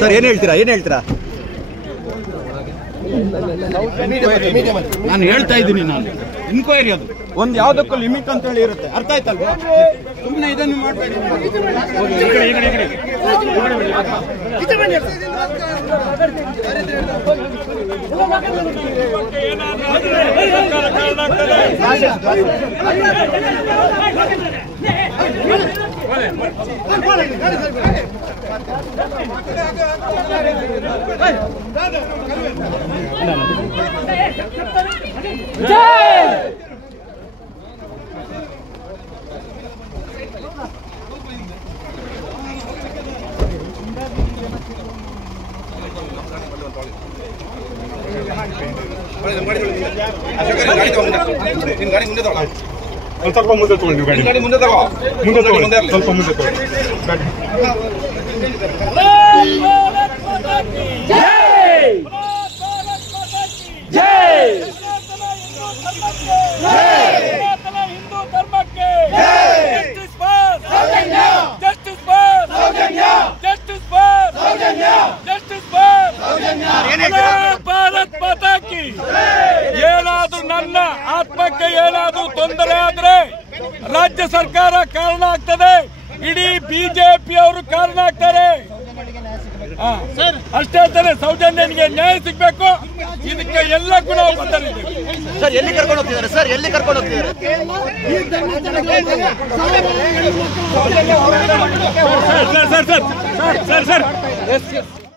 Sir ಏನು ಹೇಳ್ತೀರಾ ನಾನು ಹೇಳ್ತಾ ಇದ್ದೀನಿ, ನಾನು ಇನ್ಕ್ವೈರಿ ಅದು ಒಂದು ಯಾವುದಕ್ಕೂ ಲಿಮಿಟ್ ಅಂತ ಹೇಳಿ ಇರುತ್ತೆ, ಅರ್ಥ ಆಯ್ತಲ್ವಾ? ಸುಮ್ಮನೆ ಇದನ್ನು ಮಾಡ್ತಾ ಸ್ವಲ್ಪ ಮುಂದೆ ತಗೊಳ್ಳಿ, ಗಾಡಿ ಮುಂದೆ ತಗೋ, ಸ್ವಲ್ಪ ಮುಂದೆ ತಗೊಳ್ಳಿ. ಹಿಂದೂ ಧರ್ಮಕ್ಕೆ ಭಾರತ್ ಮಾತಾ ಕಿ. ಏನಾದ್ರೂ ನನ್ನ ಆತ್ಮಕ್ಕೆ ಏನಾದ್ರೂ ತೊಂದರೆ ಆದ್ರೆ ರಾಜ್ಯ ಸರ್ಕಾರ ಕಾರಣ ಆಗ್ತದೆ, ಇಡೀ ಬಿಜೆಪಿ ಅವರು ಕಾರಣ ಆಗ್ತಾರೆ. ಅಷ್ಟೇ ಅಂತಾನೆ ಸೌಜನ್ಯನಿಗೆ ನ್ಯಾಯ ಸಿಗ್ಬೇಕು. ಇದಕ್ಕೆ ಎಲ್ಲಕ್ಕೂ ನಾವು ಬದ್ಧರಿದ್ದೇವೆ. ಸರ್ ಎಲ್ಲಿ ಕರ್ಕೊಂಡು ಹೋಗ್ತಿದ್ದಾರೆ? ಸರ್